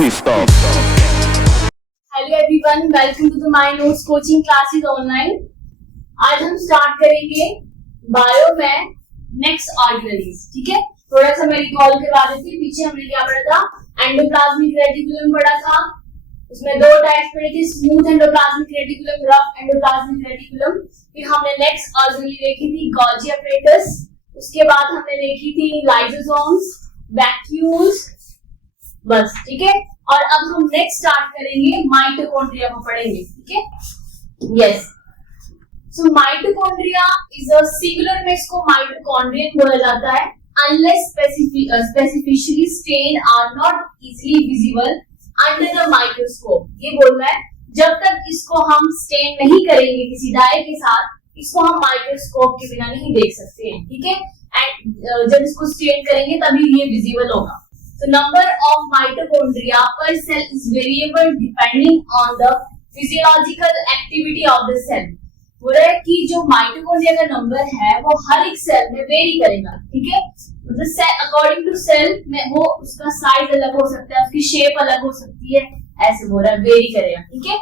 Please stop. Hello everyone, welcome to the my notes coaching classes online. आज हम start करेंगे bio में next organelles. ठीक है, थोड़ा सा मैं रिकॉल करवा देती हूँ। पीछे हमने क्या पढ़ा था? एंडोप्लाज्मिक रेटिकुलम पढ़ा था। उसमें दो टाइप्स पढ़े थे, smooth endoplasmic reticulum, rough endoplasmic reticulum. फिर हमने नेक्स्ट ऑर्गेनेलिज देखी थी गोल्गी अपैरेटस। उसके बाद हमने देखी थी लाइसोसोम्स, वैक्यूल्स, बस। ठीक है, और अब हम नेक्स्ट स्टार्ट करेंगे माइटोकॉन्ड्रिया को पढ़ेंगे। ठीक है, yes. So mitochondria is a singular में इसको माइटोकॉन्ड्रियन बोला जाता है। Unless specifically stain are not easily visible under the microscope. ये बोल रहा है जब तक इसको हम स्टेन नहीं करेंगे किसी डाई के साथ, इसको हम माइक्रोस्कोप के बिना नहीं देख सकते हैं। ठीक है, एंड जब इसको स्टेन करेंगे तभी ये विजिबल होगा। The number of mitochondria per cell is variable depending on the physiological activity of the cell। बोल रहा है कि जो माइटोकॉन्ड्रिया का नंबर है वो हर एक सेल में वेरी करेगा। ठीक है, मतलब अकॉर्डिंग टू सेल में वो उसका साइज अलग हो सकता है, उसकी शेप अलग हो सकती है, ऐसे बोल रहा है वेरी करेगा। ठीक है,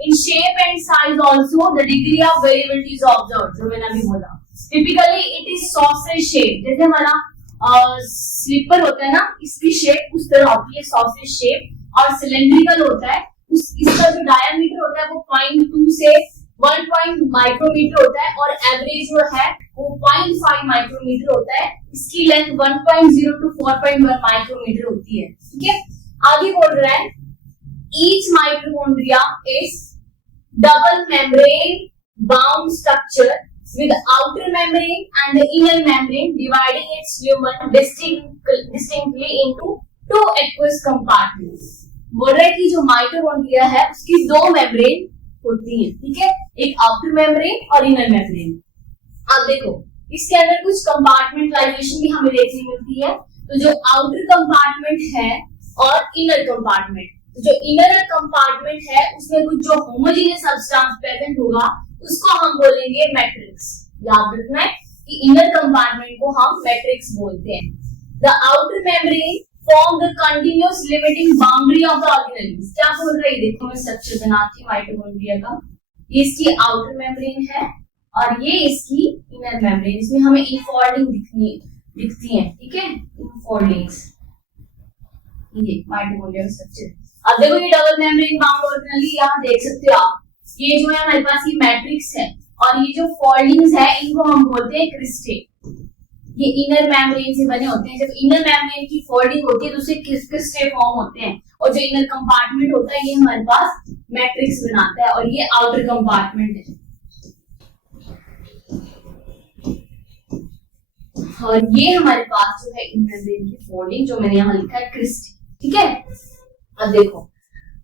in shape and size also the degree of variability is observed, जो मैंने अभी बोला। Typically it is sausage shape, जैसे हमारा स्लीपर होता है ना, इसकी शेप उस तरह होती है, सॉसेज शेप, और सिलेंड्रिकल होता है। इसका जो डायमीटर होता है वो 0.2 से 1 माइक्रोमीटर होता है, और एवरेज जो है वो 0.5 माइक्रोमीटर होता है। इसकी लेंथ 1.0 टू 4.1 माइक्रोमीटर होती है। ठीक है, आगे बोल रहा है each mitochondria is double membrane bound structure with outer membrane and the inner membrane dividing its lumen distinctly into two aqueous compartments। बोल रहा है कि जो माइटोकॉन्ड्रिया है उसकी दो मेम्ब्रेन होती हैं। ठीक है, एक आउटर मेम्ब्रेन और इनर मेम्ब्रेन। अब देखो इसके अंदर कुछ कंपार्टमेंटलाइजेशन भी हमें देखने मिलती है। तो जो आउटर कंपार्टमेंट है और इनर कंपार्टमेंट, तो जो इनर कंपार्टमेंट है उसमें कुछ जो होमोजेनियस सब्सटेंस प्रेजेंट होगा उसको हम बोलेंगे मैट्रिक्स। याद रखना है कि इनर कंपार्टमेंट को हम मैट्रिक्स बोलते हैं। The outer membrane form the continuous limiting boundary of the organelles. क्या बोल रही है? देखो मैं स्ट्रक्चर बनाती हूँ माइटोकॉन्ड्रिया का। ये इसकी आउटर मेम्ब्रेन है और ये इसकी इनर मेम्ब्रेन। इसमें हमें इनफोल्डिंग दिखती है। ठीक है, इनफोल्डिंग्स, ये माइटोकॉन्ड्रिया का स्ट्रक्चर। अब देखो ये डबल मेम्ब्रेन बाउंड ऑर्गेनेली यहाँ देख सकते हो आप। ये जो है हमारे पास ये मैट्रिक्स है, और ये जो फोल्डिंग्स है इनको हम बोलते हैं क्रिस्टे। ये इनर मेम्ब्रेन से बने होते हैं। जब इनर मेम्ब्रेन की फोल्डिंग होती है तो उससे क्रिस्टे फॉर्म होते हैं, और जो इनर कंपार्टमेंट होता है ये हमारे पास मैट्रिक्स बनाता है, और ये आउटर कंपार्टमेंट है। और ये हमारे पास जो है इनर मेम्ब्रेन की फोल्डिंग, जो मैंने यहाँ लिखा है क्रिस्टे। ठीक है, अब देखो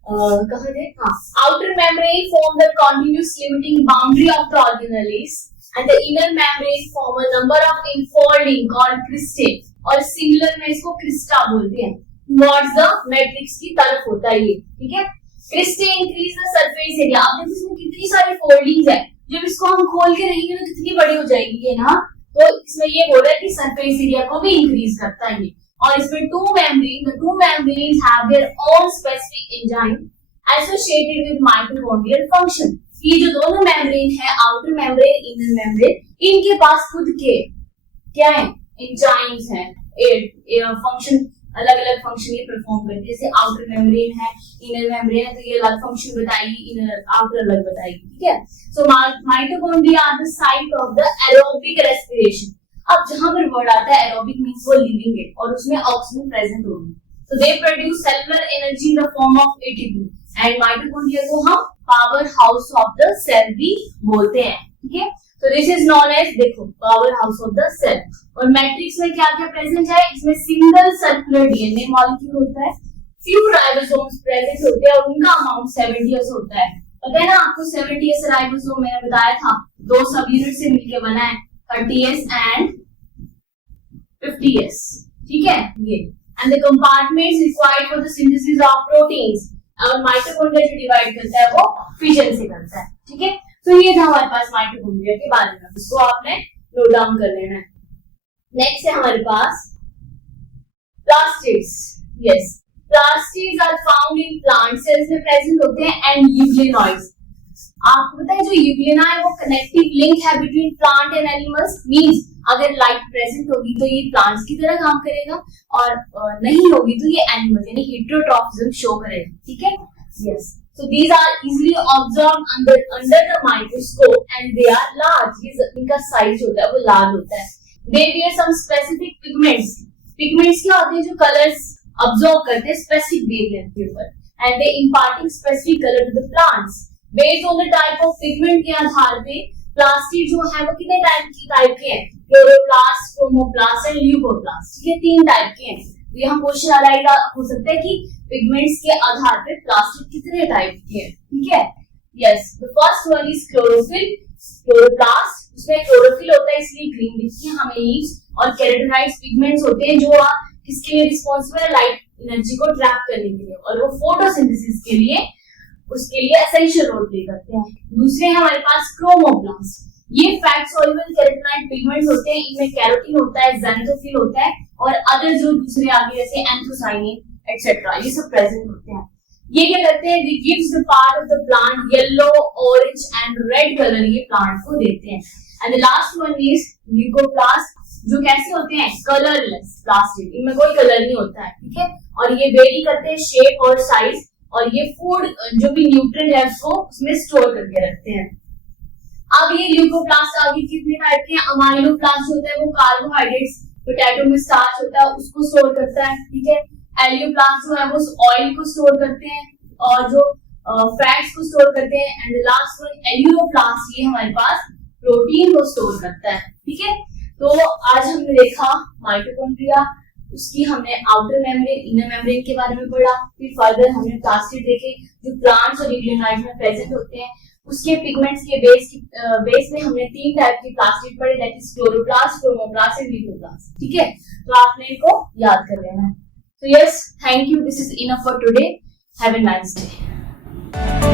कहाँ थे? हाँ, outer membrane form the continuous limiting boundary of the organelles and the inner membrane form a number of infolding called cristae, और सिंगुलर में इसको क्रिस्टा बोलते हैं। towards the matrix की तरफ होता है ये। ठीक है, cristae increase the surface area। आप देखो इसमें कितनी सारी फोल्डिंग्स है, जब इसको हम खोल के रहेंगे तो कितनी बड़ी हो जाएगी ये ना। तो इसमें ये बोल रहा है कि सरफेस एरिया को भी इंक्रीज करता है ये। और इसमें two membranes have their own specific enzyme associated with mitochondrial function। ये जो दोनों मेम्ब्रेन है, आउटर मेम्ब्रेन, इनर मेम्ब्रेन, इनके पास खुद के क्या है? एंजाइम्स हैं, फंक्शन, अलग अलग फंक्शन ये परफॉर्म करते हैं। जैसे आउटर मेम्ब्रेन है, इनर मेम्ब्रेन है, तो ये अलग फंक्शन बताएगी, इनर आउटर अलग बताएगी। ठीक है, so mitochondria are the site of the aerobic respiration. अब जहां पर वर्ड आता है एरोबिक मींस वो लिविंग है, और उसमें ऑक्सीजन प्रेजेंट होगी। तो they produce cellular energy in the form of ATP, and mitochondria को हम power house of the cell भी बोलते हैं। ठीक है, तो दिस इज नोन एज, देखो, power house of the cell. और मैट्रिक्स में क्या क्या प्रेजेंट है? इसमें सिंगल सर्कुलर डीएनए मॉलिक्यूल होता है, फ्यू राइबोसोम्स प्रेजेंट होते हैं, और उनका अमाउंट 70s होता है। पता है ना आपको 70s राइबोसोम मैंने बताया था, दो सब यूनिट से मिलकर बना है, 30s एंड 50s। ठीक है, ये and the compartments required for the synthesis of proteins. और माइटोकॉन्ड्रिया जो डिवाइड करता है वो फिजन से करता है। ठीक है, तो ये था हमारे पास माइटोकॉन्ड्रिया के बारे में, इसको आपने नोट डाउन कर लेना है। नेक्स्ट है हमारे पास plastids. Yes, plastids are found in plant cells में प्रेजेंट होते हैं एंड यूग्लिनॉइड्स। आपको पता है जो यूग्लिना है वो कनेक्टिव लिंक है between plant and animals. Means अगर लाइट प्रेजेंट होगी तो ये प्लांट्स की तरह काम करेगा और नहीं होगी तो ये एनिमल यानी हेटेरोट्रॉफिज्म शो करेगा। ठीक है, yes. So these are easily observed under the microscope and they are large. ये इनका साइज होता है वो लार्ज होता है। They bear some specific pigments. Pigments क्या होते हैं जो कलर्स ऑब्जर्व करते हैं स्पेसिफिक वेवलेंथ के ऊपर and they imparting specific color to the plants. Based on the type of pigment के आधार पे प्लास्टिड जो है वो कितने टाइप के हैं? Chloroplast, chromoplast and leucoplast. ठीक है, 3 टाइप के हैं। यहाँ क्वेश्चन आ हो सकता है कि पिगमेंट्स के आधार पे प्लास्टिक कितने टाइप के हैं। ठीक है, yes. The first one is chlorophyll, chloroplast. उसमें क्लोरोफिल होता है इसलिए ग्रीन दिखती है हमें लीव्स, और कैरोटीनॉइड्स पिगमेंट्स होते हैं जो किसके लिए रिस्पॉन्सिबल है? लाइट एनर्जी को ट्रैप करने के लिए, और वो फोटोसिंथेसिस के लिए उसके लिए एसेंशियल रोल प्ले करते हैं। दूसरे हमारे पास क्रोमोप्लास्ट। ये फैट सॉल्युबल कैरोटीनॉइड पिगमेंट्स होते हैं। इनमें कैरोटीन होता है, ज़ैनथोफिल होता है और अदर जो दूसरे आगे जैसे एंथोसाइनिन एक्सेट्रा ये सब प्रेजेंट होते हैं। ये क्या करते हैं? They gives the part of the plant yellow, orange and red colour ये प्लांट को देते हैं। And the last one is leucoplast, जो कैसे होते हैं? कलरलेस प्लास्टिक, इनमें कोई कलर नहीं होता है। ठीक है, और ये वेरी करते हैं शेप और साइज, और ये फूड जो भी न्यूट्रिएंट है उसको उसमें स्टोर करके रखते हैं। अब ये ल्यूकोप्लास्ट आगे कितने टाइप के हैं? अमाइलोप्लास्ट जो होता है वो कार्बोहाइड्रेट्स, पोटैटो में स्टार्च होता है उसको स्टोर करता है। ठीक है, एलियोप्लास्ट जो है वो ऑयल को स्टोर करते हैं और जो फैट्स को स्टोर करते हैं। एंड लास्ट वन एलियोप्लास्ट, ये हमारे पास प्रोटीन को स्टोर करता है। ठीक है, तो आज हमने देखा माइटोकॉन्ड्रिया, उसकी हमने आउटर मेम्ब्रेन, इनर मेम्ब्रेन के बारे में पढ़ा। फिर फर्दर हमने प्लास्टिड देखे जो प्लांट्स और यूग्लिनॉइड्स में प्रेजेंट होते हैं। उसके पिगमेंट्स के बेस में हमने 3 टाइप के प्लास्टिड पढ़े, that is chloroplast, chromoplast and leucoplast. ठीक है, तो आपने इनको याद कर लेना है। So yes, thank you. This is enough for today. Have a nice day.